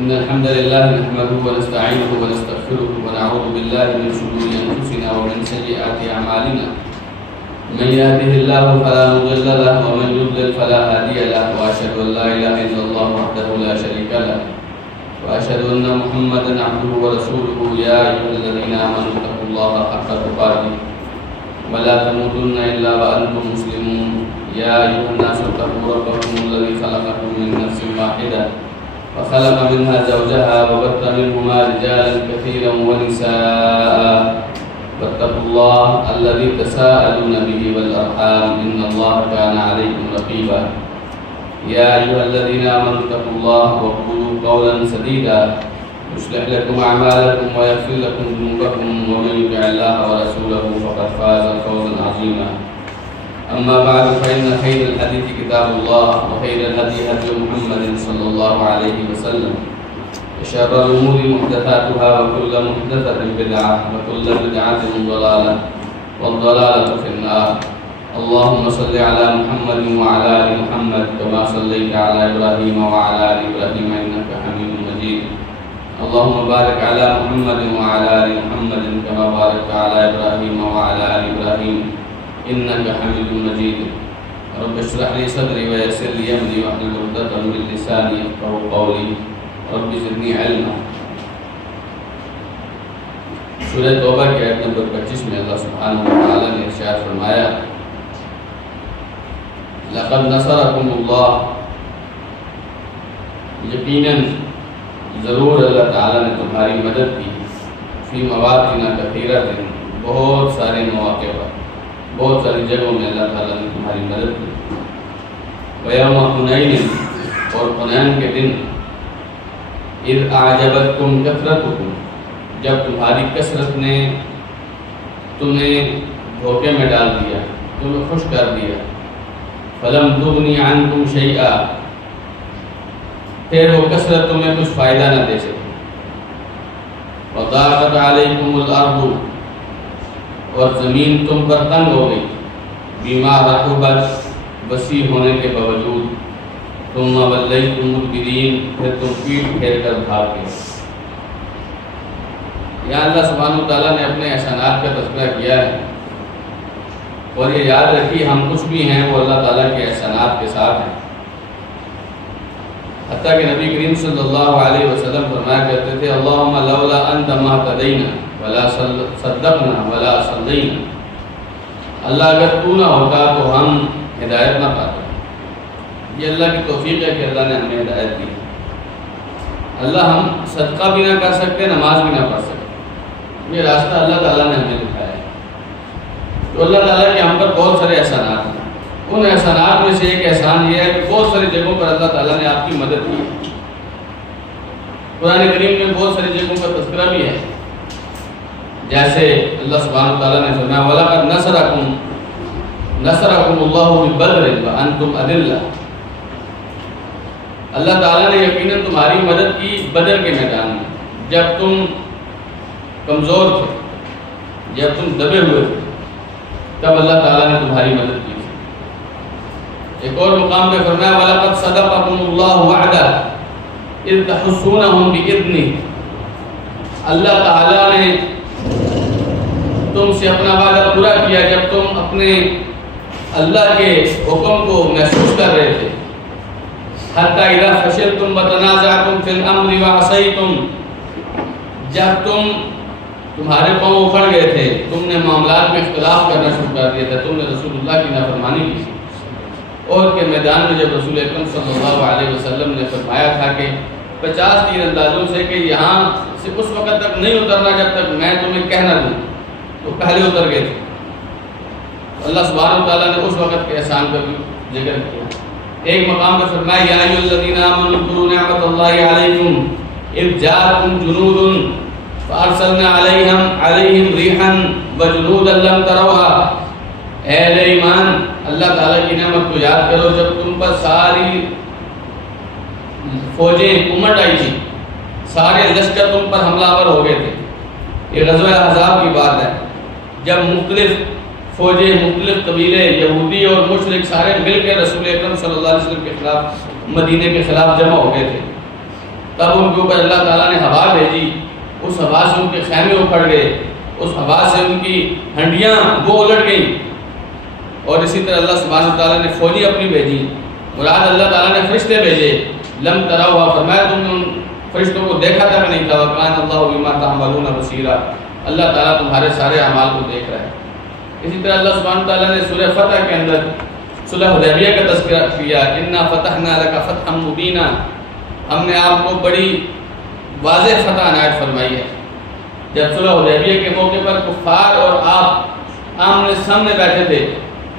إن الحمد لله نحمده ونستعينه ونستغفره ونعوذ بالله من شرور أنفسنا ومن سيئات أعمالنا من يهده الله فلا مضل له ومن يضلل فلا هادي له وأشهد أن لا إله إلا الله وحده لا شريك له وأشهد أن محمدا عبده ورسوله يا أيها الذين آمنوا اتقوا الله حق تقاته ولا تموتن إلا وأنتم مسلمون يا أيها الناس اتقوا ربكم الذي خلقكم من نفس واحدة وخلق منها زوجها وبث منهما رجالا كثيرا ونساء واتقوا الله الذي تساءلون به والأرحام إن الله كان عليكم رقيبا يا أيها الذين آمنوا اتقوا الله وقولوا قولا سديدا يصلح لكم أعمالكم ويغفر لكم ذنوبكم ومن يطع الله ورسوله فقد فاز فوزا عظيما أما بعد فإن خير الحديث كتاب الله وخير الهدي هدي محمد صلى الله عليه وسلم وشر الأمور محدثاتها وكل محدثة بدعة وكل بدعة ضلالة والضلالة في النار اللهم صل على محمد وعلى آل محمد كما صليت على إبراهيم وعلى آل إبراهيم إنك حميد مجيد اللهم بارك على محمد وعلى آل محمد كما باركت على إبراهيم وعلى آل إبراهيم إنك حميد مجيد رب اشرح لي صدري ويسر لي أمري واحلل عقدة من لساني يفقهوا قولي رب زدني علما. سورہ توبہ کی آیت نمبر 25 میں اللہ سبحانہ وتعالی نے ارشاد فرمایا لقد نصرکم اللہ، یقیناً ضرور اللہ تعالیٰ نے تمہاری مدد کی فی مواطن کثیرۃ، بہت سارے مواقع پر، بہت ساری جگہوں میں اللہ تعالیٰ نے تمہاری مدد کی. ویوم حنین، اور حنین کے دن، اذ اعجبتکم کثرتکم، جب تمہاری کثرت نے تمہیں دھوکے میں ڈال دیا، تمہیں خوش کر دیا. فلم تغنی عنکم شیئا، پھر وہ کثرت تمہیں کچھ فائدہ نہ دے سکے. وضاقت علیکم الارض، اور زمین تم پر تنگ ہو گئی. بما رحبت، وسیع ہونے کے باوجود. ثم ولیتم مدبرین، پھر تم پیٹ پھیر کر بھاگ گئے. یہاں اللہ سبحانہ وتعالیٰ نے اپنے احسانات کا تذکرہ کیا ہے، اور یہ یاد رکھی ہم کچھ بھی ہیں وہ اللہ تعالیٰ کے احسانات کے ساتھ ہیں. حتیٰ کہ نبی کریم صلی اللہ علیہ وسلم فرمایا کرتے تھے اللہم لولا انت ما اهتدینا ولا صدقنا ولا صلینا، اللہ اگر تو نہ ہوتا تو ہم ہدایت نہ پاتے. یہ اللہ کی توفیق ہے کہ اللہ نے ہمیں ہدایت دی. اللہ ہم صدقہ بھی نہ کر سکتے، نماز بھی نہ پڑھ سکتے، یہ راستہ اللہ تعالیٰ نے ہمیں دکھایا ہے. تو اللہ تعالیٰ کے ہم پر بہت سارے احسانات ہیں. ان احسانات میں سے ایک احسان یہ ہے کہ بہت ساری جگہوں پر اللہ تعالیٰ نے آپ کی مدد کی. قرآن کریم میں بہت ساری جگہوں کا تذکرہ بھی ہے، جیسے اللہ سبحانہ وتعالیٰ نے فرمایا وَلَقَدْ نَصَرَكُمُ اللَّهُ بِبَدْرٍ وَأَنْتُمْ أَذِلَّةٌ، اللہ تعالیٰ نے یقیناً تمہاری مدد کی بدر کے میدان میں، جب تم کمزور تھے، جب تم دبے ہوئے تھے، تب اللہ تعالیٰ نے تمہاری مدد کی. ایک اور مقام پہ فرمایا وَلَقَدْ صَدَقَكُمُ اللَّهُ وَعْدَهُ إِذْ تَحُسُّونَهُم بِإِذْنِهِ، اللہ تعالیٰ نے تم سے اپنا وعدہ پورا کیا جب تم اپنے اللہ کے حکم کو محسوس کر رہے تھے. حتیٰ اذا فشلتم وتنازعتم فی الامر وعصیتم، جب تمہارے پاؤں اکھڑ گئے تھے، تم نے معاملات میں اختلاف کرنا شروع کر دیا تھا، تم نے رسول اللہ کی نافرمانی کی. اور کے میدان میں جب رسول اکرم صلی اللہ علیہ وسلم نے فرمایا تھا کہ 50 تیر اندازوں سے کہ یہاں سے اس وقت تک نہیں اترنا جب تک میں تمہیں کہہ نہ دوں، تو پہلے اتر گئے تھے. اللہ سبحانہ وتعالیٰ نے اس وقت کے احسان کا بھی ذکر کیا. ایک مقام پر فرمایا یا ایھا الذین آمنوا اذکروا نعمت اللہ علیکم اذ جاءتکم جنود فارسلنا علیہم ریحا وجنودا لم تروها، اے اہل ایمان اللہ تعالیٰ کی نعمت کو یاد کرو جب تم پر ساری فوجیں امٹ آئی تھی، سارے لشکر تم پر حملہ آور ہو گئے تھے. یہ غزوہ احزاب کی بات ہے، جب مختلف فوجیں، مختلف قبیلے، یہودی اور مشرک سارے مل کے رسول اکرم صلی اللہ علیہ وسلم کے خلاف، مدینے کے خلاف جمع ہو گئے تھے. تب ان کے اوپر اللہ تعالیٰ نے ہوا بھیجی، اس ہوا سے ان کے خیمے اکھڑ گئے، اس ہوا سے ان کی ہنڈیاں وہ الٹ گئیں، اور اسی طرح اللہ سبحانہ تعالیٰ نے فوجی اپنی بھیجی، مراد اللہ تعالیٰ نے فرشتے بھیجے، لم تروا فرمایا تم نے ان فرشتوں کو دیکھا تک نہیں تھا، وکان اللہ بما تعملون بصیرا، اللہ تعالیٰ تمہارے سارے اعمال کو دیکھ رہا ہے۔ اسی طرح اللہ سبحانہ تعالیٰ نے سورہ فتح کے اندر صلح حدیبیہ کا تذکرہ کیا، انا فتحنا لک فتحا مبینا، ہم نے آپ کو بڑی واضح فتح عنایت فرمائی ہے۔ جب صلح حدیبیہ کے موقع پر کفار اور آپ آمنے سامنے بیٹھے تھے،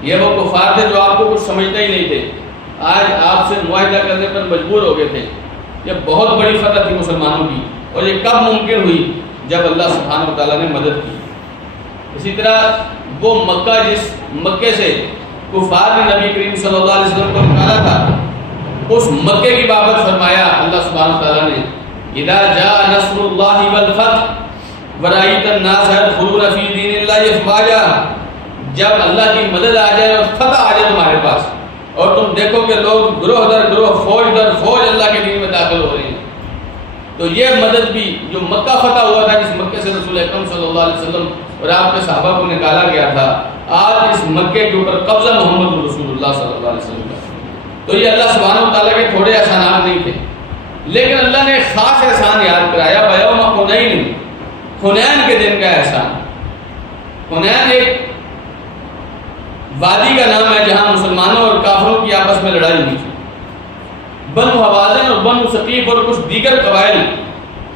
یہ وہ کفار تھے جو آپ کو کچھ سمجھتے ہی نہیں تھے، آج آپ سے معاہدہ کرنے پر مجبور ہو گئے تھے۔ یہ بہت بڑی فتح تھی مسلمانوں کی، اور یہ کب ممکن ہوئی؟ جب اللہ سبحانہ و تعالیٰ نے مدد کی۔ اسی طرح وہ مکہ، جس مکے سے کفار نے نبی کریم صلی اللہ علیہ وسلم کو نکالا تھا، اس مکے کی بابت فرمایا اللہ سبحانہ و تعالیٰ نے، اذا جاء نصر اللہ والفتح ورأیت الناس يدخلون فی دین اللہ افواجا، جب اللہ کی مدد آ جائے اور فتح آ جائے تمہارے پاس، اور تم دیکھو کہ لوگ گروہ در گروہ، فوج در فوج اللہ کے دین میں داخل ہو رہے ہیں، تو یہ مدد بھی جو مکہ فتح ہوا تھا، جس مکے سے رسول اکرم صلی اللہ علیہ وسلم اور آپ کے صحابہ کو نکالا گیا تھا، آج اس مکے کے اوپر قبضہ محمد رسول اللہ صلی اللہ علیہ وسلم کا۔ تو یہ اللہ سبحانہ و تعالیٰ کے تھوڑے احسانات نہیں تھے، لیکن اللہ نے ایک خاص احسان یاد کرایا، بیوم حنین، حنین کے دن کا احسان۔ حنین ایک وادی کا نام ہے جہاں مسلمانوں اور کافروں کی آپس میں لڑائی ہوئی تھی۔ بنو حوازن اور بنو ثقیف اور کچھ دیگر قبائل،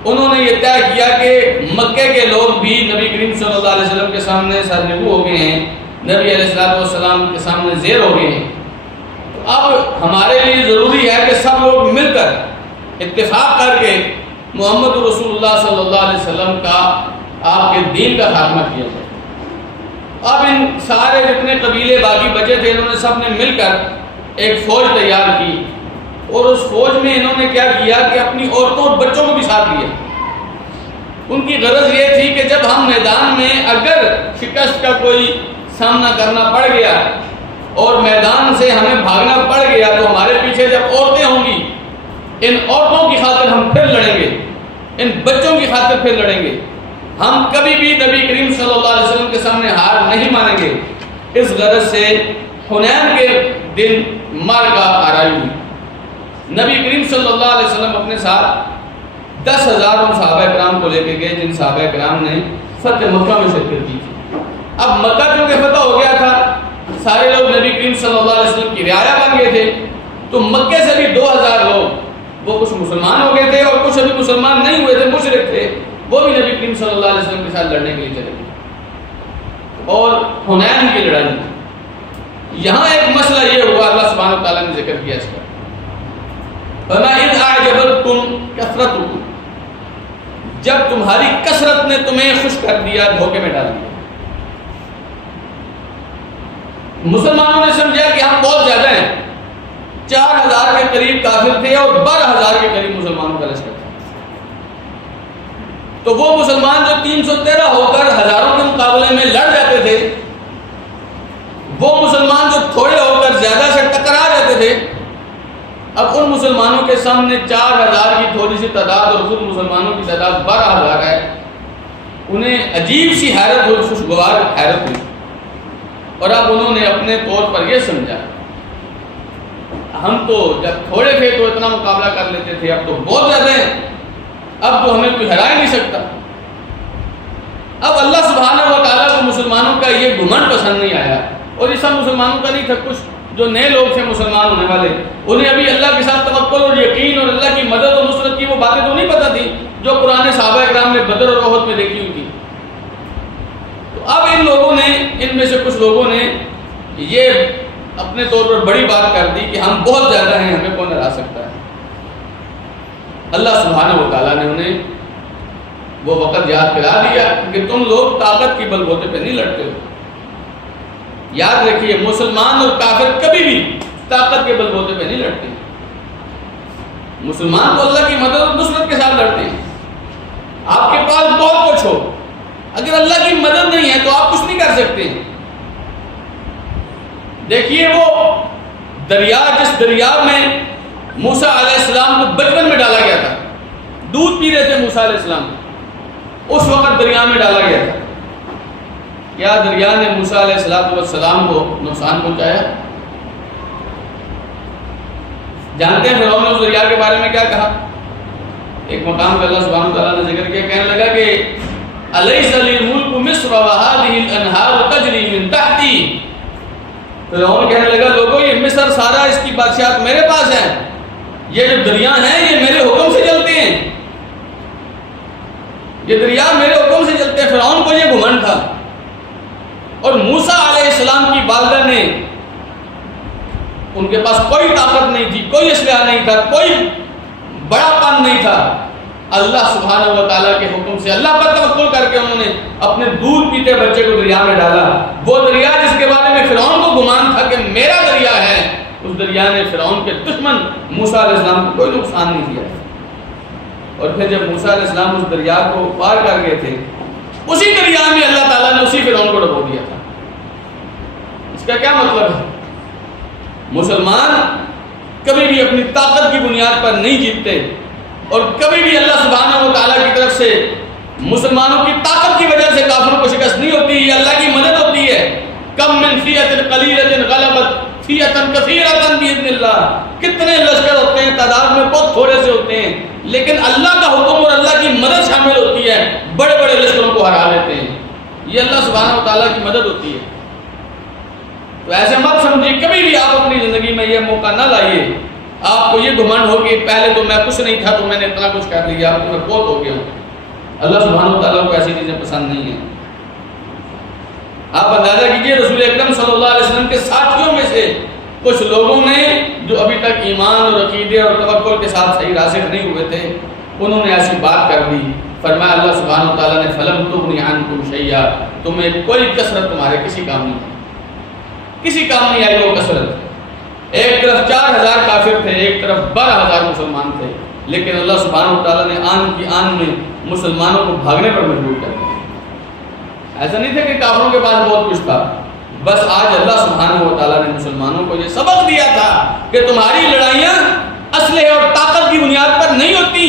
انہوں نے یہ طے کیا کہ مکے کے لوگ بھی نبی کریم صلی اللہ علیہ وسلم کے سامنے سرنگو ہو گئے ہیں، نبی علیہ السلام کے سامنے زیر ہو گئے ہیں، تو اب ہمارے لیے ضروری ہے کہ سب لوگ مل کر اتفاق کر کے محمد رسول اللہ صلی اللہ علیہ وسلم کا، آپ کے دین کا خاتمہ کیا جائے۔ اب ان سارے جتنے قبیلے باقی بچے تھے، انہوں نے سب نے مل کر ایک فوج تیار کی، اور اس فوج میں انہوں نے کیا کیا کہ اپنی عورتوں اور بچوں کو بھی ساتھ لیا۔ ان کی غرض یہ تھی کہ جب ہم میدان میں اگر شکست کا کوئی سامنا کرنا پڑ گیا اور میدان سے ہمیں بھاگنا پڑ گیا، تو ہمارے پیچھے جب عورتیں ہوں گی، ان عورتوں کی خاطر ہم پھر لڑیں گے، ان بچوں کی خاطر پھر لڑیں گے، ہم کبھی بھی نبی کریم صلی اللہ علیہ وسلم کے سامنے ہار نہیں مانیں گے۔ اس غرض سے حنین کے دن معرکہ آرائی ہوئی۔ نبی کریم صلی اللہ علیہ وسلم اپنے ساتھ 10,000 ان صحابہ کرام کو لے کے گئے، جن صحابہ کرام نے فتح مکہ میں شرکت کی تھی۔ اب مکہ چونکہ فتح ہو گیا تھا، سارے لوگ نبی کریم صلی اللہ علیہ وسلم کی رعایا بن گئے تھے، تو مکے سے بھی 2,000 لوگ، وہ کچھ مسلمان ہو گئے تھے اور کچھ ابھی مسلمان نہیں ہوئے تھے، مشرک تھے، وہ بھی نبی کریم صلی اللہ علیہ وسلم کے ساتھ لڑنے کے لیے چلے گئے، اور حنین کی لڑائی۔ یہاں ایک مسئلہ یہ ہوا، اللہ سبحانہ تعالیٰ نے ذکر کیا اس کا، فَمَا إِذْ أَعْجَبَتْكُمْ كَثْرَتُكُمْ، جب تمہاری کثرت نے تمہیں خوش کر دیا، دھوکے میں ڈال دیا۔ مسلمانوں نے سمجھا کہ ہم بہت زیادہ ہیں، 4,000 کے قریب کافر تھے اور 12,000 کے قریب مسلمانوں کا لشکر تھا، تو وہ مسلمان جو 313 ہو کر ہزاروں کے مقابلے میں لڑ جاتے تھے، وہ مسلمان جو تھوڑے ہو کر زیادہ سے ٹکرا جاتے تھے، اب ان مسلمانوں کے سامنے 4,000 کی تھوڑی سی تعداد اور خود مسلمانوں کی تعداد 12,000 ہے، انہیں عجیب سی حیرت ہوئی، خوشگوار حیرت ہوئی، اور اب انہوں نے اپنے طور پر یہ سمجھا، ہم تو جب تھوڑے تھے تو اتنا مقابلہ کر لیتے تھے، اب تو بہت زیادہ ہیں، اب تو ہمیں کوئی ہرا ہی نہیں سکتا۔ اب اللہ سبحانہ و تعالیٰ کو مسلمانوں کا یہ گھمنڈ پسند نہیں آیا، اور یہ سب مسلمانوں کا نہیں تھا، کچھ جو نئے لوگ تھے مسلمان ہونے والے، انہیں ابھی اللہ کے ساتھ توکل اور یقین اور اللہ کی مدد اور نصرت کی وہ باتیں تو نہیں پتہ تھی جو قرآن صحابہ کرام نے بدر اور احد میں دیکھی ہوئی تھی۔ تو اب ان لوگوں نے، ان میں سے کچھ لوگوں نے یہ اپنے طور پر بڑی بات کر دی کہ ہم بہت زیادہ ہیں، ہمیں کون ہرا سکتا ہے۔ اللہ سبحانہ و تعالیٰ نے انہیں وہ وقت یاد کرا دیا کہ تم لوگ طاقت کی بل بوتے پہ نہیں لڑتے ہو۔ یاد رکھیے، مسلمان اور کافر کبھی بھی طاقت کے بل بوتے پہ نہیں لڑتے، مسلمان تو اللہ کی مدد اور نصرت کے ساتھ لڑتے ہیں۔ آپ کے پاس بہت کچھ ہو، اگر اللہ کی مدد نہیں ہے تو آپ کچھ نہیں کر سکتے۔ دیکھیے وہ دریا، جس دریا میں موسیٰ علیہ السلام کو بچپن میں ڈالا گیا تھا، تھے موسیٰ علیہ السلام، اس وقت دریا میں ڈالا گیا تھا. کیا دریا نے موسیٰ علیہ السلام کو نقصان پہنچایا؟ جانتے ہیں فرعون نے اس دریا کے بارے میں کیا کہا؟ ایک مقام پہ اللہ سبحانہ وتعالیٰ نے ذکر کیا، کہنے لگا کہ الیس لی ملک مصر وہذہ الانہار تجری من تحتی. فرعون کہنے لگا لوگوں یہ مصر سارا اس کی بادشاہت میرے پاس ہے، یہ جو دریا ہیں یہ میرے حکم سے چلتے ہیں، یہ دریا میرے حکم سے چلتے ہیں. فرعون کو یہ گھمنڈ تھا. اور موسیٰ علیہ السلام کی والدہ نے، ان کے پاس کوئی طاقت نہیں تھی، کوئی اسلحہ نہیں تھا، کوئی بڑا پن نہیں تھا. اللہ سبحانہ و تعالیٰ کے حکم سے اللہ پر توکل کر کے انہوں نے اپنے دودھ پیتے بچے کو دریا میں ڈالا. وہ دریا جس کے بارے میں فرعون کو گمان تھا کہ میرا دریا ہے، اس دریا نے فرعون کے دشمن موسیٰ علیہ السلام کو کوئی نقصان نہیں کیا. اور پھر جب موسیٰ علیہ السلام اس دریا کو پار کر گئے تھے، اسی دریا میں اللہ تعالیٰ نے اسی فرعون کو ڈبو دیا تھا. اس کا کیا مطلب ہے؟ مسلمان کبھی بھی اپنی طاقت کی بنیاد پر نہیں جیتتے، اور کبھی بھی اللہ سبحانہ و تعالیٰ کی طرف سے مسلمانوں کی طاقت کی وجہ سے کافروں کو شکست نہیں ہوتی. یہ اللہ کی مدد ہوتی ہے. کم من فیۃ قلیلۃ غلبت فیۃ کثیرۃ باذن اللہ. کتنے لشکر ہوتے ہیں، تعداد میں بہت تھوڑے سے ہوتے ہیں، لیکن اللہ کا حکم اور اللہ کی مدد شامل ہوتی ہے، بڑے بڑے لشکروں کو ہرا لیتے ہیں. یہ اللہ سبحانہ و تعالیٰ کی مدد ہوتی ہے. تو ایسے مت سمجھیے، کبھی بھی آپ اپنی زندگی میں یہ موقع نہ لائیے آپ کو یہ گھمنڈ ہو کہ پہلے تو میں کچھ نہیں تھا تو میں نے اتنا کچھ کر لیا، اب تو میں بہت ہو گیا ہوں. اللہ سبحانہ و تعالیٰ کو ایسی چیزیں پسند نہیں ہیں. آپ اندازہ کیجئے رسول اکرم صلی اللہ علیہ وسلم کے ساتھیوں میں سے کچھ لوگوں نے جو ابھی تک ایمان اور عقیدے اور توکل کے ساتھ صحیح راسخ نہیں ہوئے تھے، انہوں نے ایسی بات کر دی. فرمایا اللہ سبحانہ و تعالیٰ نے فلم تغنی عنکم شیئا، تمہیں کوئی کثرت تمہارے کسی کام نہیں، کسی کام نہیں آئی وہ کثرت. ایک طرف 4000 کافر تھے، ایک طرف 12000 مسلمان تھے، لیکن اللہ سبحانہ و تعالیٰ نے آن کی آن میں مسلمانوں کو بھاگنے پر مجبور کر دیا. ایسا نہیں تھا کہ کافروں کے پاس بہت کچھ تھا، بس آج اللہ سبحانہ و تعالیٰ نے مسلمانوں کو یہ سبق دیا تھا کہ تمہاری لڑائیاں اسلحے اور طاقت کی بنیاد پر نہیں ہوتی،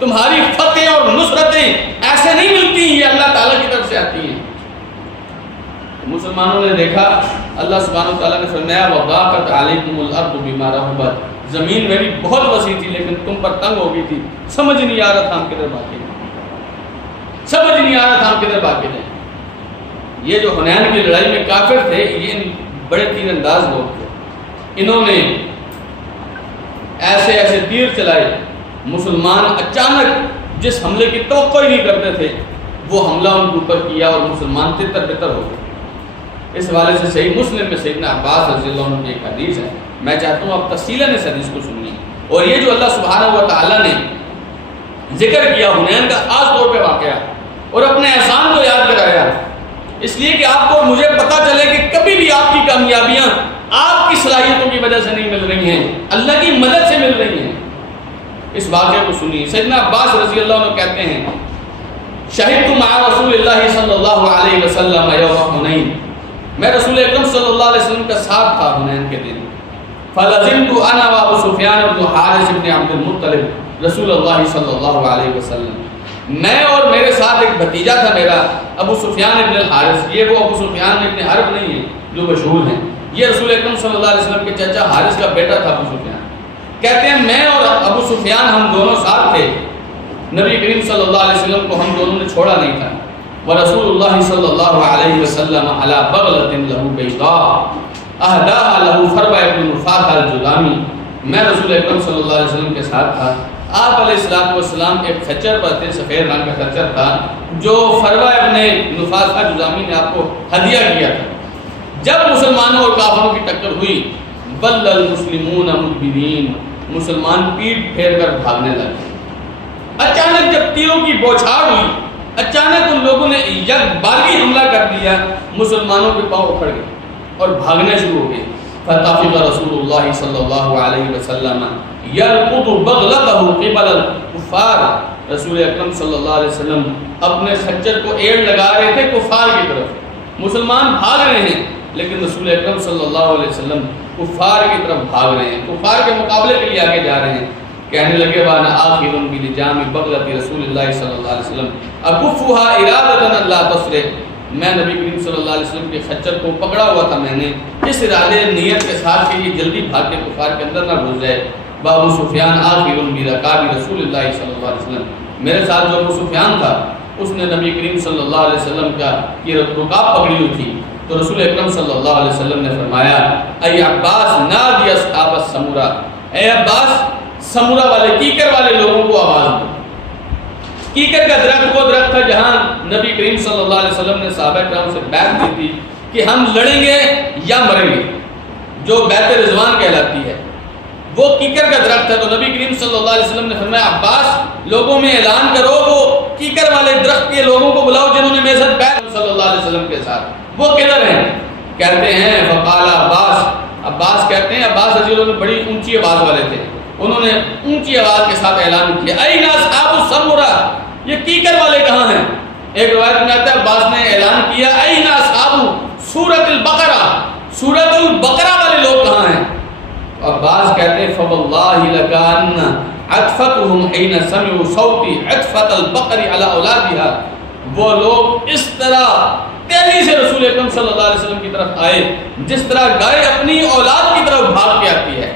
تمہاری فتح اور نصرتیں ایسے نہیں ملتی، یہ اللہ تعالیٰ کی طرف سے آتی ہیں. مسلمانوں نے دیکھا اللہ سبحانہ و تعالیٰ نے فرمایا وَضَاقَتْ عَلَيْكُمُ الْأَرْضُ بِمَا رَحُبَتْ. زمین میری بہت وسیع تھی لیکن تم پر تنگ ہو گئی تھی، سمجھ نہیں آ رہا تھا ہم کدھر بھاگے، سمجھ نہیں آ رہا تھا ہم کدھر بھاگے جائیں. یہ جو حنین کی لڑائی میں کافر تھے یہ بڑے تیر انداز لوگ تھے. انہوں نے ایسے ایسے تیر چلائے، مسلمان اچانک جس حملے کی توقع ہی نہیں کرتے تھے وہ حملہ ان کے اوپر کیا اور مسلمان تتر بتر ہو گئے. اس حوالے سے صحیح مسلم میں سیدنا عباس رضی اللہ عنہ کی ایک حدیث ہے، میں چاہتا ہوں آپ تفصیلاً اس حدیث کو سنیے. اور یہ جو اللہ سبحانہ و تعالیٰ نے ذکر کیا حنین کا خاص طور پہ واقعہ اور اپنے احسان کو یاد کرایا، اس لیے کہ آپ کو مجھے پتہ چلے کہ کبھی بھی آپ کی کامیابیاں آپ کی صلاحیتوں کی وجہ سے نہیں مل رہی ہیں، اللہ کی مدد سے مل رہی ہیں. اس واقعے کو سنیے. سیدنا عباس رضی اللہ عنہ کہتے ہیں شہدت مع رسول اللہ صلی اللہ علیہ وسلم یوم حنین، میں رسول اکرم صلی اللہ علیہ وسلم کا ساتھ تھا حنین کے دن. فلزمت انا وابو سفیان بن حارث بن عبد المطلب رسول اللہ صلی اللہ علیہ وسلم. میں اور میرے ساتھ ایک بھتیجا تھا میرا ابو سفیان ابن الحارث. یہ وہ ابو سفیان ابن حرب نہیں ہے جو مشہور ہیں، یہ رسول اکرم صلی اللہ علیہ وسلم کے چچا حارث کا بیٹا تھا ابو سفیان. کہتے ہیں میں اور ابو سفیان ہم دونوں ساتھ تھے. نبی کریم صلی اللہ علیہ وسلم کو ہم دونوں نے چھوڑا نہیں تھا. ورسول اللہ صلی اللہ علیہ وسلم علی بغلۃ لہ بیضاء اہداها له فربہ بن نفاح الجذامی. میں رسول اکرم صلی اللہ علیہ وسلم کے ساتھ تھا. آپ علیہ السلام ایک خچر پر تھے، سفید رنگ کا خچر تھا جو فربہ ابن نفاح الجذامی نے آپ کو ہدیہ کیا تھا. جب مسلمانوں اور کافروں کی ٹکر ہوئی بل المسلمون مدبرین، مسلمان پیٹ پھیر کر بھاگنے لگے. اچانک جب تیروں کی بوچھاڑ ہوئی، اچانک ان لوگوں نے یک باری حملہ کر دیا، مسلمانوں کے پاؤں اکھڑ گئے اور بھاگنے شروع ہو گئے. فطفق رسول اللہ صلی اللہ علیہ وسلم یرقد بغلتہ قبل الکفار. رسول اکرم صلی اللہ علیہ وسلم اپنے خچر کو ایڑ لگا رہے تھے کفار کی طرف. مسلمان بھاگ رہے ہیں لیکن رسول اکرم صلی اللہ علیہ وسلم کفار کی طرف بھاگ رہے ہیں، کفار کے مقابلے کے لیے آگے جا رہے ہیں. کہنے لگے وانا آخر بلجام بغلۃ رسول اللہ صلی اللہ علیہ وسلم اکفھها ارادۃ لا تصرع، میں نبی کریم صلی اللہ علیہ وسلم کے خچر کو پکڑا ہوا تھا میں نے اس ارادے نیت کے ساتھ کہ یہ جلدی بھاگ کے کفار کے اندر نہ گھس جائے۔ ابو سفیان آخر برکاب رسول اللہ صلی اللہ علیہ وسلم، میرے ساتھ جو ابو سفیان تھا اس نے نبی کریم صلی اللہ علیہ وسلم کا کی رکاب پکڑی ہوئی تھی، تو رسول اکرم صلی اللہ علیہ وسلم نے فرمایا اے عباس نادی اصحاب السمرہ، اے عباس سمرہ والے کیکر والے لوگوں کو آواز دو۔ کیکر کا درخت وہ درخت تھا جہاں نبی کریم صلی اللہ علیہ وسلم نے صحابہ کرام سے بیعت کی تھی کہ ہم لڑیں گے یا مریں گے، جو بیعت رضوان کہلاتی ہے، وہ کیکر کا درخت ہے۔ تو نبی کریم صلی اللہ علیہ وسلم نے فرمایا عباس لوگوں میں اعلان کرو وہ کیکر والے درخت کے لوگوں کو بلاؤ جنہوں نے میرے ساتھ بیعت صلی اللہ علیہ وسلم کے ساتھ، وہ کدھر ہیں؟ کہتے ہیں فقال عباس کہتے ہیں عباس رضی اللہ عنہ بڑی اونچی آواز والے تھے، انہوں نے اونچی آواز کے ساتھ اعلان کیا این اصحاب السمرہ، یہ کیکر والے کہاں ہیں؟ ایک روایت میں آتا ہے عباس نے اعلان کیا این اصحاب سورۃ البقرہ، سورۃ البقرہ والے لوگ کہاں ہیں؟ عباس کہتے ہیں فواللہ لکان عطفتهم حین سمعوا صوتی عطفت البقر علی اولادها، وہ لوگ اس طرح تیزی سے رسول اکرم صلی اللہ علیہ وسلم کی طرف آئے جس طرح گائے اپنی اولاد کی طرف بھاگ کے آتی ہے،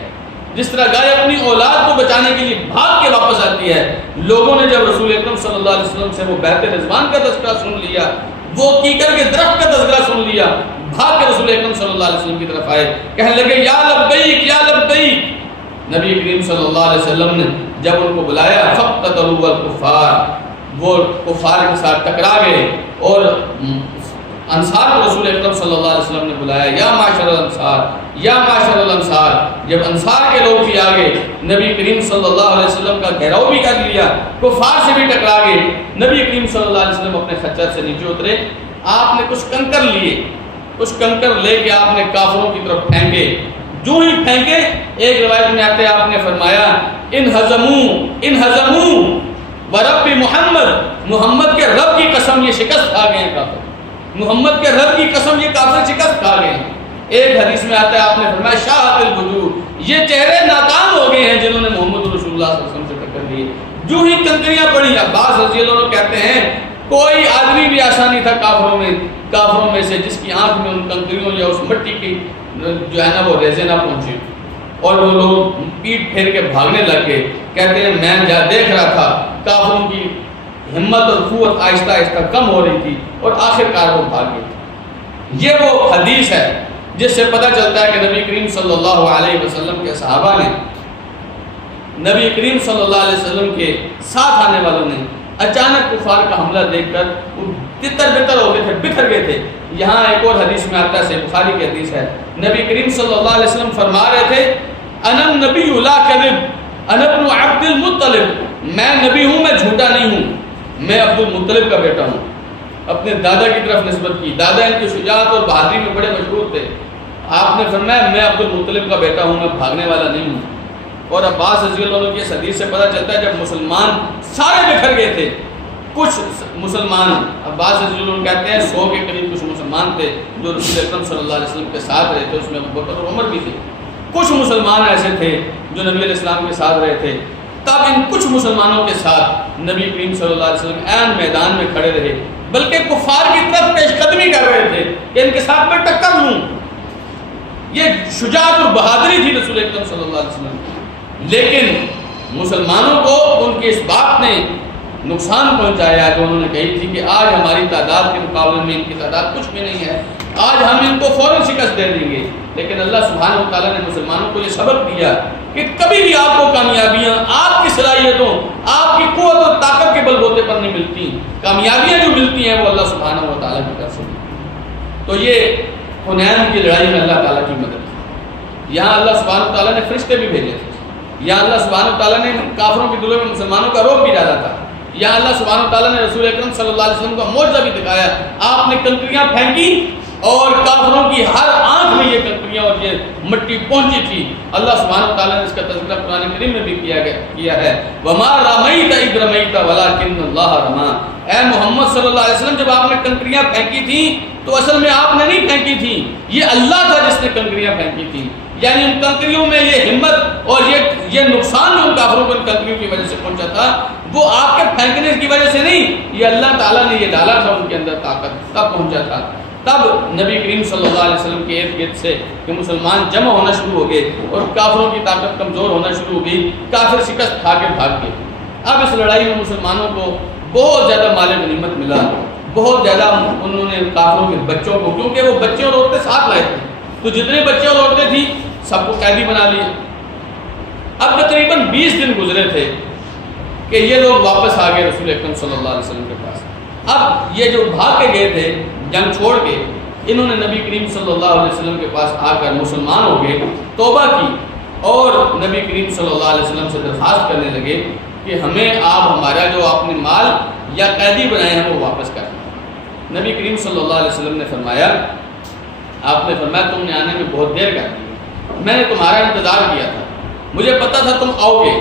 جس طرح گائے اپنی اولاد کو بچانے کے لیے بھاگ کے واپس آتی ہے۔ لوگوں نے جب رسول اکرم صلی اللہ علیہ وسلم سے وہ بیعت رضوان کا تذکرہ سن لیا، وہ کیکر کے درخت کا تذکرہ سن لیا، بھاگ کے رسول اکرم صلی اللہ علیہ وسلم کی طرف آئے، کہنے لگے یا لبیک یا لبیک۔ نبی کریم صلی اللہ علیہ وسلم نے جب ان کو بلایا فقتلوا الکفار، وہ کفار کے ساتھ ٹکرا گئے، اور انصار کو رسول اکرم صلی اللہ علیہ وسلم نے بلایا یا معاشر الانصار یا معاشر الانصار۔ جب انصار کے لوگ بھی آگے نبی کریم صلی اللہ علیہ وسلم کا گھیراؤ بھی کر لیا، کفار سے بھی ٹکرا گئے، نبی کریم صلی اللہ علیہ وسلم اپنے خچر سے نیچے اترے، آپ نے کچھ کنکر لیے، کچھ کنکر لے کے آپ نے کافروں کی طرف پھینکے، جو ہی پھینکے ایک روایت میں آتے آپ نے فرمایا انہزموا ورب محمد کے رب کی قسم یہ شکست کھا گئے ہیں کافر، محمد کے رب کی قسم یہ کافر شکست کھا گئے ہیں۔ ایک حدیث میں آتا ہے آپ نے فرمایا شاہت الوجوہ، یہ چہرے ناکام ہو گئے ہیں جنہوں نے محمد رسول اللہ صلی اللہ علیہ وسلم سے ٹکر دی۔ جو ہی کنکریاں پڑی، عباس رضی اللہ عنہ کہتے ہیں کوئی آدمی بھی ایسا نہیں تھا کافروں میں سے جس کی آنکھ میں ان کنکریوں یا اس مٹی کی جو ہے نا وہ ریزے نہ پہنچی، اور وہ لوگ پیٹ پھیر کے بھاگنے لگ گئے۔ کہتے ہیں میں دیکھ رہا تھا کافروں کی ہمت اور قوت آہستہ آہستہ کم ہو رہی تھی اور آخر کار وہ بھاگ گئے۔ یہ وہ حدیث ہے جس سے پتہ چلتا ہے کہ نبی کریم صلی اللہ علیہ وسلم کے صحابہ نے، نبی کریم صلی اللہ علیہ وسلم کے ساتھ آنے والوں نے اچانک کفار کا حملہ دیکھ کر تتر بتر ہو گئے تھے، بکھر گئے تھے۔ یہاں ایک اور حدیث میں آتا ہے، صحیح بخاری کی حدیث ہے، نبی کریم صلی اللہ علیہ وسلم فرما رہے تھے انا النبی لا کذب انا ابن عبد المطلب، میں نبی ہوں، میں جھوٹا نہیں ہوں، میں عبد المطلب کا بیٹا ہوں۔ اپنے دادا کی طرف نسبت کی، دادا ان کی شجاعت اور بہادری میں بڑے مشہور تھے۔ آپ نے فرمایا میں عبد المطلب کا بیٹا ہوں، میں بھاگنے والا نہیں ہوں۔ اور عباس رضی اللہ عنہ کی اس حدیث سے پتہ چلتا ہے جب مسلمان سارے بکھر گئے تھے، کچھ مسلمان، عباس رضی اللہ عنہ کہتے ہیں 100 کے قریب کچھ مسلمان تھے جو رسول اکرم صلی اللہ علیہ وسلم کے ساتھ رہے تھے، اس میں ابو بکر اور عمر بھی تھے۔ کچھ مسلمان ایسے تھے جو نبی علیہ السلام کے ساتھ رہے تھے۔ تب ان کچھ مسلمانوں کے ساتھ نبی کریم صلی اللہ علیہ وسلم عین میدان میں کھڑے رہے، بلکہ کفار کی طرف پیش قدمی کر رہے تھے کہ ان کے ساتھ میں ٹکر لوں۔ یہ شجاعت اور بہادری تھی رسول اکرم صلی اللہ علیہ وسلم۔ لیکن مسلمانوں کو ان کی اس بات نے نقصان پہنچایا جو انہوں نے کہی تھی کہ آج ہماری تعداد کے مقابلے میں ان کی تعداد کچھ بھی نہیں ہے، آج ہم ان کو فوراً شکست دے دیں گے۔ لیکن اللہ سبحانہ و تعالیٰ نے مسلمانوں کو یہ سبق دیا کہ کبھی بھی آپ کو کامیابیاں آپ کی صلاحیتوں، آپ کی قوت اور طاقت کے بل بوتے پر نہیں ملتی، کامیابیاں جو ملتی ہیں وہ اللہ سبحانہ و تعالیٰ کی طرف سے۔ تو یہ حنین کی لڑائی میں اللہ تعالیٰ کی مدد تھی۔ یہاں اللہ سبحانہ و تعالیٰ نے فرشتے بھی بھیجے تھے، یہاں اللہ سبحانہ و تعالیٰ نے کافروں کے دلوں میں مسلمانوں کا روب بھی ڈالا تھا، یہاں اللہ سبحانہ و تعالیٰ نے رسول اکرم صلی اللہ علیہ وسلم کا معجزہ بھی دکھایا۔ آپ نے کنکریاں پھینکی اور کافروں کی ہر آنکھ میں یہ کنکریاں اور یہ مٹی پہنچی تھی۔ اللہ سبحانہ و تعالیٰ نے اس کا تذکرہ قرآن کریم میں بھی کیا ہے، وَمَا رَمَيْتَ إِذْ رَمَيْتَ وَلَكِنَّ اللَّهَ رَمَىٰ۔ اے محمد صلی اللہ علیہ وسلم جب آپ نے کنکریاں پھینکی تھیں تو اصل میں آپ نے نہیں پھینکی تھیں، یہ اللہ تھا جس نے کنکریاں پھینکی تھیں۔ یعنی ان کنکریوں میں یہ ہمت اور یہ نقصان جو ان کافروں کو ان کنکریوں کی وجہ سے پہنچا تھا وہ آپ کے پھینکنے کی وجہ سے نہیں، یہ اللہ تعالیٰ نے یہ ڈالا تھا ان کے اندر طاقت، تب پہنچا تھا۔ تب نبی کریم صلی اللہ علیہ وسلم کے ارد گرد سے کہ مسلمان جمع ہونا شروع ہو گئے اور کافروں کی طاقت کمزور ہونا شروع ہو گئی، کافر شکست کھا کے بھاگ گئے۔ اب اس لڑائی میں مسلمانوں کو بہت زیادہ مال غنیمت ملا، بہت زیادہ انہوں نے کافروں کے بچوں کو، کیونکہ وہ بچے اور عورتیں ساتھ لائے تھے، تو جتنے بچے اور عورتیں تھیں سب کو قیدی بنا لیا۔ اب تقریباً 20 دن گزرے تھے کہ یہ لوگ واپس آ گئے رسول اکرم صلی اللہ علیہ وسلم کے پاس۔ اب یہ جو بھاگ کے گئے تھے جنگ چھوڑ کے، انہوں نے نبی کریم صلی اللہ علیہ وسلم کے پاس آ کر مسلمان ہو گئے، توبہ کی اور نبی کریم صلی اللہ علیہ وسلم سے درخواست کرنے لگے کہ ہمیں آپ ہمارا جو آپ نے مال یا قیدی بنائے ہیں وہ واپس کر دیں۔ نبی کریم صلی اللہ علیہ وسلم نے فرمایا، آپ نے فرمایا تم نے آنے میں بہت دیر کر دی، میں نے تمہارا انتظار کیا تھا، مجھے پتا تھا تم آؤ گے،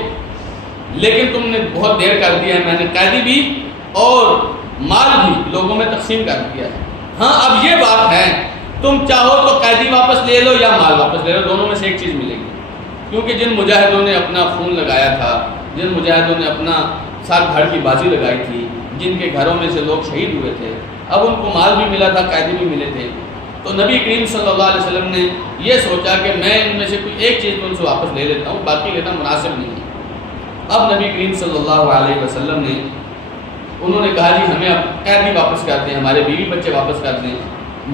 لیکن تم نے بہت دیر کر دیا ہے، میں نے قیدی بھی اور مال بھی لوگوں میں تقسیم کر دیا ہے۔ ہاں اب یہ بات ہے، تم چاہو تو قیدی واپس لے لو یا مال واپس لے لو، دونوں میں سے ایک چیز ملے گی، کیونکہ جن مجاہدوں نے اپنا خون لگایا تھا، جن مجاہدوں نے اپنا ساتھ گھر کی بازی لگائی تھی، جن کے گھروں میں سے لوگ شہید ہوئے تھے، اب ان کو مال بھی ملا تھا، قیدی بھی ملے تھے، تو نبی کریم صلی اللہ علیہ وسلم نے یہ سوچا کہ میں ان میں سے کوئی ایک چیز ان سے واپس لے لیتا ہوں، باقی لینا مناسب نہیں ہے۔ اب نبی کریم صلی اللہ علیہ وسلم نے انہوں نے کہا جی ہمیں اب قیدی واپس کر دیں، ہمارے بیوی بچے واپس کر دیں،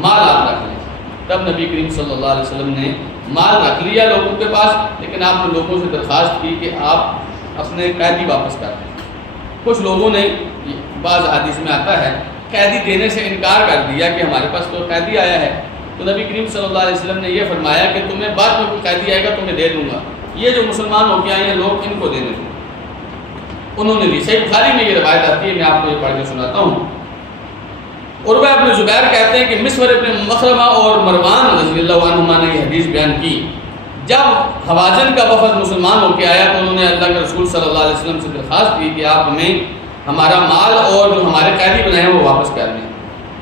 مال آپ رکھ لیں۔ تب نبی کریم صلی اللہ علیہ وسلم نے مال رکھ لیا لوگوں کے پاس، لیکن آپ نے لوگوں سے درخواست کی کہ آپ اپنے قیدی واپس کر دیں۔ کچھ لوگوں نے، بعض حدیث میں آتا ہے، قیدی دینے سے انکار کر دیا کہ ہمارے پاس تو قیدی آیا ہے، تو نبی کریم صلی اللہ علیہ وسلم نے یہ فرمایا کہ تمہیں بعد میں کوئی قیدی آئے گا تمہیں دے دوں گا، یہ جو مسلمان ہو کے آئے ہیں لوگ ان کو دینے دوں۔ انہوں نے لی۔ صحیح بخاری میں یہ روایت آتی ہے، میں آپ کو یہ پڑھ کے سناتا ہوں۔ عروہ ابن زبیر کہتے ہیں کہ مسور ابن مخرمہ اور مروان رضی اللہ عنہما نے یہ حدیث بیان کی، جب حوازن کا وفد مسلمان ہو کے آیا تو انہوں نے اللہ کے رسول صلی اللہ علیہ وسلم سے درخواست کی کہ آپ ہمیں ہمارا مال اور جو ہمارے قیدی بنائے ہیں وہ واپس کر دیں۔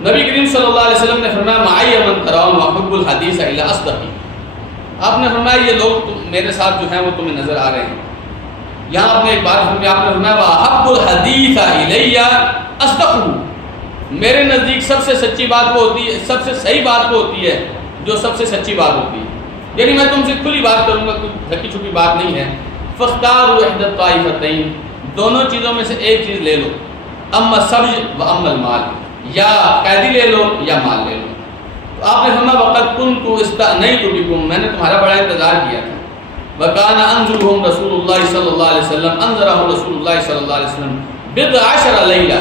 نبی کریم صلی اللہ علیہ وسلم نے فرمایا معی من ترون وحب الحدیث الی اصدقی، آپ نے فرمایا یہ لوگ میرے ساتھ جو ہیں وہ تمہیں نظر آ رہے ہیں۔ یہاں آپ نے ایک بات فرمایا، آپ نے فرمایا وحب الحدیث الی اصدقہ، میرے نزدیک سب سے سچی بات وہ ہوتی ہے، سب سے صحیح بات وہ ہوتی ہے جو سب سے سچی بات ہوتی ہے، یعنی میں تم سے کھلی بات کروں گا، کوئی ڈھکی چھپی بات نہیں ہے۔ فاختاروا احدى الطائفتين، دونوں چیزوں میں سے ایک چیز لے لو، اما السبج و اما المال، یا قیدی لے لو یا مال لے لو۔ تو آپ نے فرمایا وقد كنت استأنيت بكم، میں نے تمہارا بڑا انتظار کیا تھا۔ وكان انظرهم رسول الله صلی اللہ علیہ وسلم، انظرهم رسول الله صلی اللہ علیہ وسلم 12 لیلہ،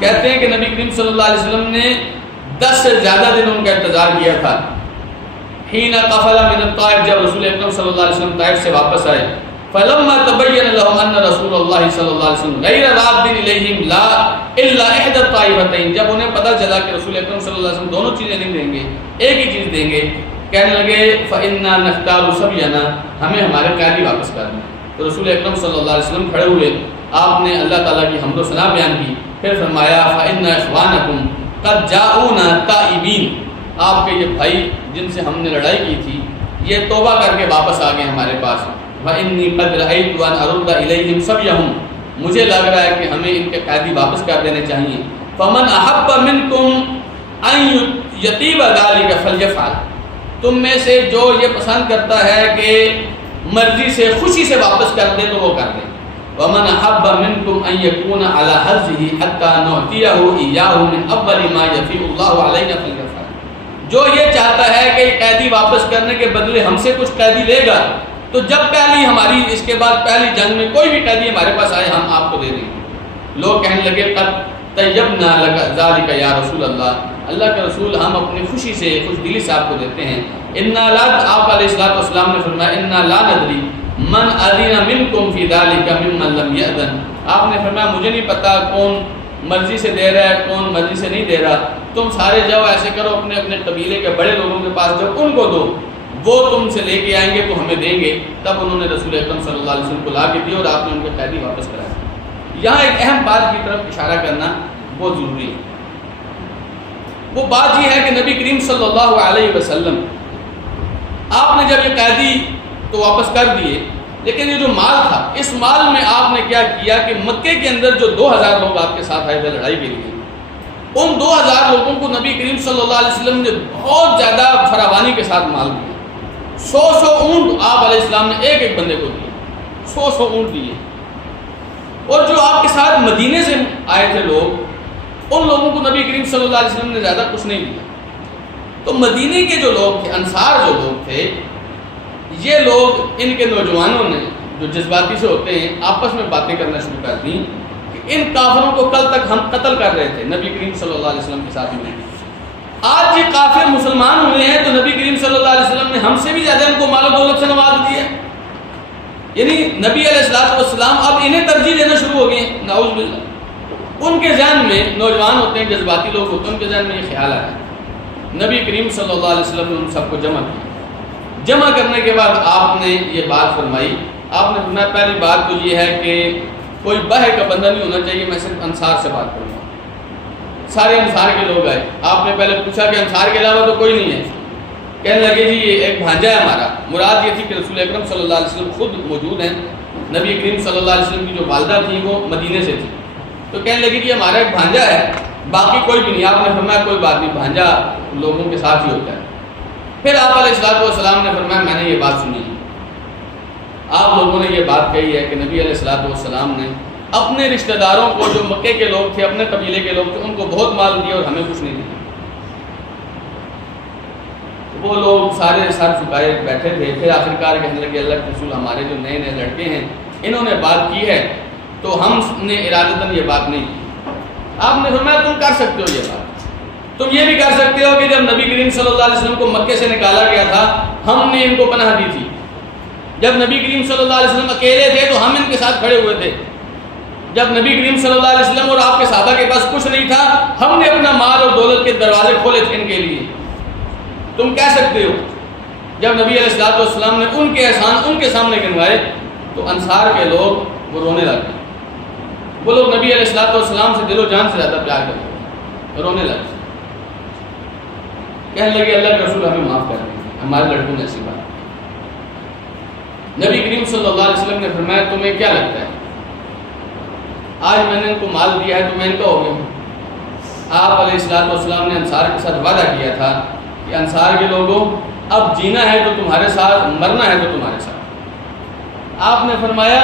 کہتے ہیں کہ نبی کریم صلی اللہ علیہ وسلم نے 10 سے زیادہ دن ان کا انتظار کیا تھا۔ حین قفل من الطائف، جب رسول اکرم صلی اللہ علیہ وسلم طائف سے واپس آئے، فلما تبین لهم ان رسول اللہ صلی اللہ علیہ وسلم غیر راد الیہم لا الا احدى الطائفتین، جب انہیں پتہ چلا کہ رسول اکرم صلی اللہ علیہ وسلم دونوں چیزیں نہیں دیں گے، ایک ہی چیز دیں گے، کہنے لگے فإنا نختار سبینا، ہمیں ہمارے قیدی واپس کر دیں۔ تو رسول اکرم صلی اللہ علیہ وسلم کھڑے ہوئے، آپ نے اللہ تعالیٰ کی حمد و ثنا بیان کی، پھر فرمایا فإن إخوانكم قد جاؤنا تائبین، آپ کے یہ بھائی جن سے ہم نے لڑائی کی تھی یہ توبہ کر کے واپس آ گئے ہمارے پاس۔ وإني قد رأيت أن أرد إليهم سبيهم، مجھے لگ رہا ہے کہ ہمیں ان کے قیدی واپس کر دینے چاہیے۔ فمن أحب منكم أن يطيب ذلك فليفعل، تم میں سے جو یہ پسند کرتا ہے کہ مرضی سے خوشی سے واپس کر دے تو وہ کر دے۔ ومن أحب منكم أن يكون على حظه حتى نعطيه إياه من أول ما يفيء الله علينا فليفعل، جو یہ چاہتا ہے کہ قیدی واپس کرنے کے بدلے ہم سے کچھ قیدی لے گا تو جب پہلی ہماری اس کے بعد پہلی جنگ میں کوئی بھی قیدی ہمارے پاس آئے ہم آپ کو دے دیں گے۔ لوگ کہنے لگے قد طیبنا لک ذالک یا رسول اللہ، اللہ کے رسول ہم اپنی خوشی سے خوش دلی سے آپ کو دیتے ہیں۔ انا لا، آپ علیہ الصلوۃ والسلام نے فرمایا انا لا ندری من اذن منکم فی ذالک ممن لم یأذن، آپ نے فرمایا مجھے نہیں پتا کون مرضی سے دے رہا ہے کون مرضی سے نہیں دے رہا، تم سارے جاؤ ایسے کرو اپنے اپنے قبیلے کے بڑے لوگوں کے پاس، جب ان کو دو وہ تم سے لے کے آئیں گے تو ہمیں دیں گے۔ تب انہوں نے رسول اکرم صلی اللہ علیہ وسلم کو لا کے دیا اور آپ نے ان کے قیدی واپس کرایا۔ یہاں ایک اہم بات کی طرف اشارہ کرنا بہت ضروری ہے، وہ بات یہ ہے کہ نبی کریم صلی اللہ علیہ وسلم آپ نے جب یہ قیدی تو واپس کر دیے، لیکن یہ جو مال تھا، اس مال میں آپ نے کیا کیا کہ مکے کے اندر جو 2000 لوگ آپ کے ساتھ آئے تھے لڑائی کے لیے، ان 2000 لوگوں کو نبی کریم صلی اللہ علیہ وسلم نے بہت زیادہ فراوانی کے ساتھ مال دیا۔ 100 اونٹ آپ علیہ السلام نے ایک ایک بندے کو دیے، 100 اونٹ دیے۔ اور جو آپ کے ساتھ مدینے سے آئے تھے لوگ، ان لوگوں کو نبی کریم صلی اللہ علیہ وسلم نے زیادہ کچھ نہیں دیا۔ تو مدینے کے جو لوگ تھے، انصار جو لوگ تھے، یہ لوگ، ان کے نوجوانوں نے جو جذباتی سے ہوتے ہیں، آپس میں باتیں کرنا شروع کر دیں کہ ان کافروں کو کل تک ہم قتل کر رہے تھے نبی کریم صلی اللہ علیہ وسلم کے ساتھ میں، آج یہ کافر مسلمان ہوئے ہیں تو نبی کریم صلی اللہ علیہ وسلم نے ہم سے بھی زیادہ ان کو مال و دولت سے نواز دیا۔ یعنی نبی علیہ الصلوۃ والسلام اب انہیں ترجیح دینا شروع ہو گئے ہیں، نعوذ باللہ۔ ان کے ذہن میں، نوجوان ہوتے ہیں، جذباتی لوگ ہوتے ہیں، ان کے ذہن میں یہ خیال آیا۔ نبی کریم صلی اللہ علیہ وسلم نے ان سب کو جمع کیا۔ جمع کرنے کے بعد آپ نے یہ بات فرمائی، آپ نے فرمایا پہلی بات تو یہ ہے کہ کوئی باہر کا بندہ نہیں ہونا چاہیے، میں صرف انصار سے بات کروں گا۔ سارے انصار کے لوگ آئے، آپ نے پہلے پوچھا کہ انصار کے علاوہ تو کوئی نہیں ہے؟ کہنے لگے جی یہ ایک بھانجا ہے ہمارا۔ مراد یہ تھی کہ رسول اکرم صلی اللہ علیہ وسلم خود موجود ہیں، نبی کریم صلی اللہ علیہ وسلم کی جو والدہ تھی وہ مدینے سے تھی، تو کہنے لگے کہ ہمارا ایک بھانجا ہے، باقی کوئی بھی نہیں۔ آپ نے فرمایا کوئی بات نہیں، بھانجا لوگوں کے ساتھ ہی ہوتا ہے۔ پھر آپ علیہ الصلوۃ والسلام نے فرمایا میں نے یہ بات سنی ہے، آپ لوگوں نے یہ بات کہی ہے کہ نبی علیہ الصلوۃ والسلام نے اپنے رشتہ داروں کو، جو مکے کے لوگ تھے، اپنے قبیلے کے لوگ تھے، ان کو بہت مال دیا اور ہمیں کچھ نہیں دیا۔ وہ لوگ سارے سر جھکائے بیٹھے تھے، پھر آخرکار کہنے لگے اللہ کے رسول ہمارے جو نئے نئے لڑکے ہیں انہوں نے بات کی ہے تو ہم نے ارادتاً یہ بات نہیں کی۔ آپ نے فرمایا تم کر سکتے ہو یہ بات، تم یہ بھی کر سکتے ہو کہ جب نبی کریم صلی اللہ علیہ وسلم کو مکے سے نکالا گیا تھا ہم نے ان کو پناہ دی تھی، جب نبی کریم صلی اللہ علیہ وسلم اکیلے تھے تو ہم ان کے ساتھ کھڑے ہوئے تھے، جب نبی کریم صلی اللہ علیہ وسلم اور آپ کے صحابہ کے پاس کچھ نہیں تھا ہم نے اپنا مال اور دولت کے دروازے کھولے تھے ان کے لیے۔ تم کہہ سکتے ہو جب نبی علیہ الصلوۃ والسلام نے ان کے احسان ان کے سامنے گنوائے تو انصار کے لوگ وہ رونے لگے۔ وہ لوگ نبی علیہ الصلوۃ والسلام سے دل و جان سے زیادہ پیار کرتے ہیں، رونے لگے، کہنے لگے اللہ کے رسول ہمیں معاف کر دیں، ہمارے لڑکوں نے ایسی بات۔ نبی کریم صلی اللہ علیہ وسلم نے فرمایا تمہیں کیا لگتا ہے آج میں نے ان کو مال دیا ہے تو میں ان کا ہو گیا ہوں؟ آپ علیہ الصلوۃ والسلام نے انصار کے ساتھ وعدہ کیا تھا کہ انصار کے لوگوں اب جینا ہے تو تمہارے ساتھ، مرنا ہے تو تمہارے ساتھ۔ آپ نے فرمایا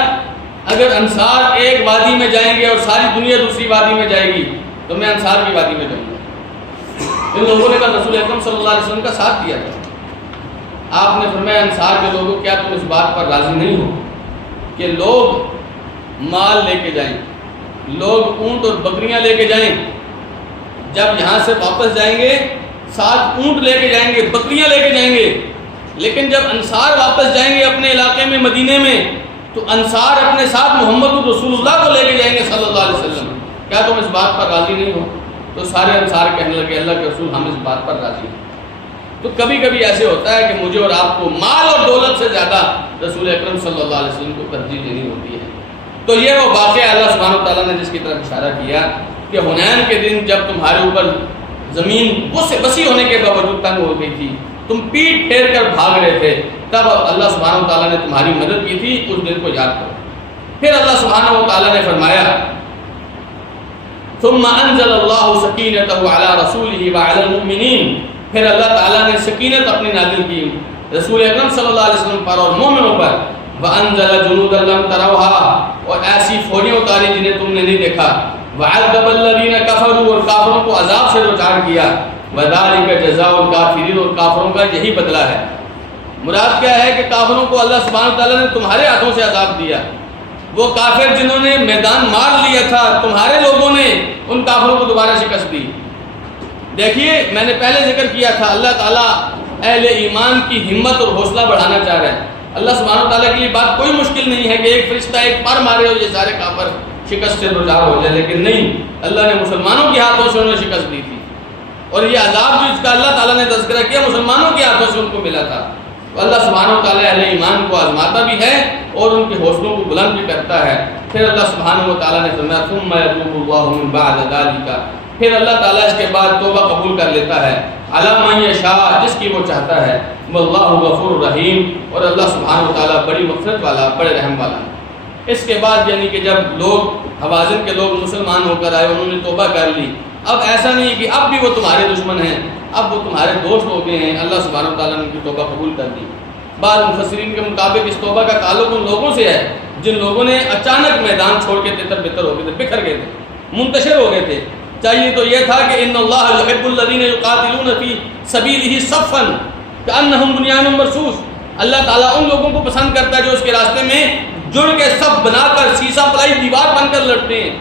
اگر انصار ایک وادی میں جائیں گے اور ساری دنیا دوسری وادی میں جائے گی تو میں انصار کی وادی میں جاؤں گا۔ ان لوگوں نے کہا رسول اکرم صلی اللہ علیہ وسلم کا ساتھ دیا تھا۔ آپ نے فرمایا انصار کے لوگوں کیا تم اس بات پر راضی نہیں ہو کہ لوگ مال لے کے جائیں، لوگ اونٹ اور بکریاں لے کے جائیں، جب یہاں سے واپس جائیں گے 7 اونٹ لے کے جائیں گے، بکریاں لے کے جائیں گے، لیکن جب انصار واپس جائیں گے اپنے علاقے میں مدینے میں تو انصار اپنے ساتھ محمد رسول اللہ کو لے کے جائیں گے صلی اللہ علیہ وسلم، کیا تم اس بات پر راضی نہیں ہو؟ تو سارے انصار کہنے لگے اللہ کے رسول ہم اس بات پر راضی ہیں۔ تو کبھی کبھی ایسے ہوتا ہے کہ مجھے اور آپ کو مال اور دولت سے زیادہ رسول اکرم صلی اللہ علیہ وسلم کو ترجیح دینی ہوتی ہے۔ تو یہ وہ واقعہ اللہ سبحانہ و تعالیٰ نے جس کی طرف اشارہ کیا کہ حنین کے دن جب تمہارے اوپر زمین وسیع ہونے کے باوجود تنگ ہو گئی تھی، تم پیٹ پھیر کر بھاگ رہے تھے، تب اللہ سبحانہ و تعالیٰ نے تمہاری مدد کی تھی، اس دن کو یاد کرو۔ پھر اللہ سبحانہ و تعالیٰ نے فرمایا ثم انزل اللہ سکینتہ علی رسولہ وعلی المؤمنین، پھر اللہ تعالیٰ نے سکینت اپنی نازل کی رسول اکرم صلی اللہ علیہ وسلم پر اور مومنوں پر، وانزل جنودا لم تروها، اور ایسی فوجیں اتاری جنہیں تم نے نہیں دیکھا، وعذب الذین کفروا، اور کافروں کو عذاب سے دوچار کیا، وذالک جزاء الکافرین، اور کافروں کا یہی بدلہ ہے۔ مراد کیا ہے کہ کافروں کو اللہ سبحانہ تعالیٰ نے تمہارے ہاتھوں سے عذاب دیا، وہ کافر جنہوں نے میدان مار لیا تھا تمہارے لوگوں نے ان کافروں کو دوبارہ شکست دی۔ دیکھیے میں نے پہلے ذکر کیا تھا اللہ تعالیٰ اہل ایمان کی ہمت اور حوصلہ بڑھانا چاہ رہے ہیں۔ اللہ سبحانہ تعالیٰ کے لیے بات کوئی مشکل نہیں ہے کہ ایک فرشتہ ایک پر مارے اور یہ سارے کافر شکست سے دوچار ہو جائے، لیکن نہیں، اللہ نے مسلمانوں کے ہاتھوں سے انہیں شکست دی تھی، اور یہ عذاب جو اس کا اللہ تعالیٰ نے تذکرہ کیا مسلمانوں کے ہاتھوں سے ان کو ملا تھا۔ تو اللہ سبحانہ و تعالیٰ اہل ایمان کو آزماتا بھی ہے اور ان کے حوصلوں کو بلند بھی کرتا ہے۔ پھر اللہ سبحانہ و تعالیٰ نے فرمایا ثم یتوب اللہ من بعد ذلک، پھر اللہ تعالیٰ اس کے بعد توبہ قبول کر لیتا ہے علی من یشاء، جس کی وہ چاہتا ہے۔ واللہ غفور رحیم، اور اللہ سبحانہ و تعالیٰ بڑی مغفرت والا، بڑے رحم والا۔ اس کے بعد یعنی کہ جب لوگ حوازن کے لوگ مسلمان ہو کر آئے، انہوں نے توبہ کر لی، اب ایسا نہیں کہ اب بھی وہ تمہارے دشمن ہیں، اب وہ تمہارے دوست ہو گئے ہیں، اللہ سبحانہ و تعالیٰ نے ان کی توبہ قبول کر دی۔ بعض مفسرین کے مطابق اس توبہ کا تعلق ان لوگوں سے ہے جن لوگوں نے اچانک میدان چھوڑ کے تتر بتر ہو گئے تھے، بکھر گئے تھے، منتشر ہو گئے تھے۔ چاہیے تو یہ تھا کہ ان اللہ یحب الذین یقاتلون فی سبیلہ صفا کأنہم بنیان مرصوص، اللہ تعالیٰ ان لوگوں کو پسند کرتا ہے جو اس کے راستے میں جڑ کے صف بنا کر سیسا پلائی دیوار بن کر لڑتے ہیں۔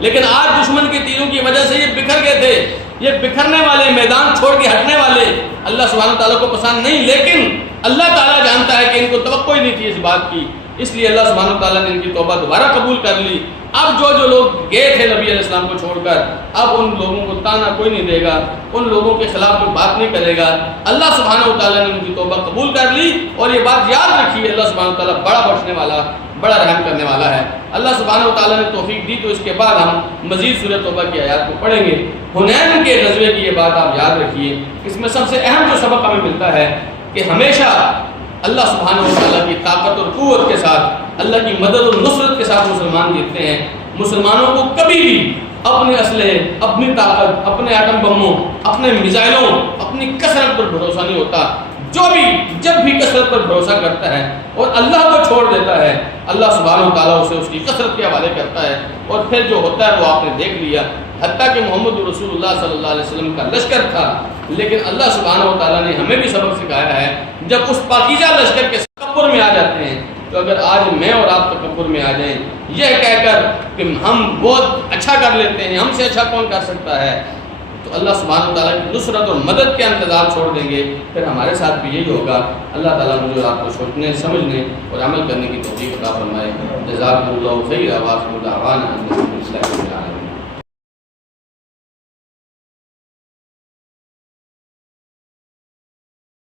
لیکن آج دشمن کے تیروں کی وجہ سے یہ بکھر گئے تھے، یہ بکھرنے والے، میدان چھوڑ کے ہٹنے والے اللہ سبحانہ تعالیٰ کو پسند نہیں، لیکن اللہ تعالیٰ جانتا ہے کہ ان کو توقع ہی نہیں تھی اس بات کی، اس لیے اللہ سبحانہ تعالیٰ نے ان کی توبہ دوبارہ قبول کر لی۔ اب جو لوگ گئے تھے نبی علیہ السلام کو چھوڑ کر، اب ان لوگوں کو تانا کوئی نہیں دے گا، ان لوگوں کے خلاف کوئی بات نہیں کرے گا۔ اللہ سبحانہ تعالیٰ نے ان کی توبہ قبول کر لی، اور یہ بات یاد رکھیے اللہ سبحانہ تعالیٰ بڑا بخشنے والا، بڑا رحم کرنے والا ہے۔ اللہ سبحانہ و تعالیٰ نے توفیق دی تو اس کے بعد ہم مزید سورۃ توبہ کی آیات کو پڑھیں گے۔ حنین کے غزوے کی یہ بات آپ یاد رکھیے، اس میں سب سے اہم جو سبق ہمیں ملتا ہے کہ ہمیشہ اللہ سبحانہ و تعالیٰ کی طاقت اور قوت کے ساتھ، اللہ کی مدد اور نصرت کے ساتھ مسلمان جیتتے ہیں۔ مسلمانوں کو کبھی بھی اپنے اسلحے، اپنی طاقت، اپنے ایٹم بموں، اپنے میزائلوں، اپنی کثرت پر بھروسہ نہیں ہوتا۔ جو بھی جب بھی کثرت پر بھروسہ کرتا ہے اور اللہ کو چھوڑ دیتا ہے، اللہ سبحانہ و تعالیٰ اسے اس کی کثرت کے حوالے کرتا ہے، اور پھر جو ہوتا ہے وہ آپ نے دیکھ لیا۔ حتیٰ کہ محمد رسول اللہ صلی اللہ علیہ وسلم کا لشکر تھا، لیکن اللہ سبحانہ و تعالیٰ نے ہمیں بھی سبق سکھایا ہے، جب اس پاکیزہ لشکر کے تکبر میں آ جاتے ہیں، تو اگر آج میں اور آپ تکبر میں آ جائیں یہ کہہ کر کہ ہم بہت اچھا کر لیتے ہیں، ہم سے اچھا کون کر سکتا ہے، تو اللہ سبحانہ وتعالیٰ کی نصرت اور مدد کے انتظار چھوڑ دیں گے، پھر ہمارے ساتھ بھی یہی ہوگا۔ اللہ تعالیٰ مجھے آپ کو سوچنے، سمجھنے اور عمل کرنے کی توفیق عطا فرمائے۔ جزاکم اللہ خیر، وآخر دعوانا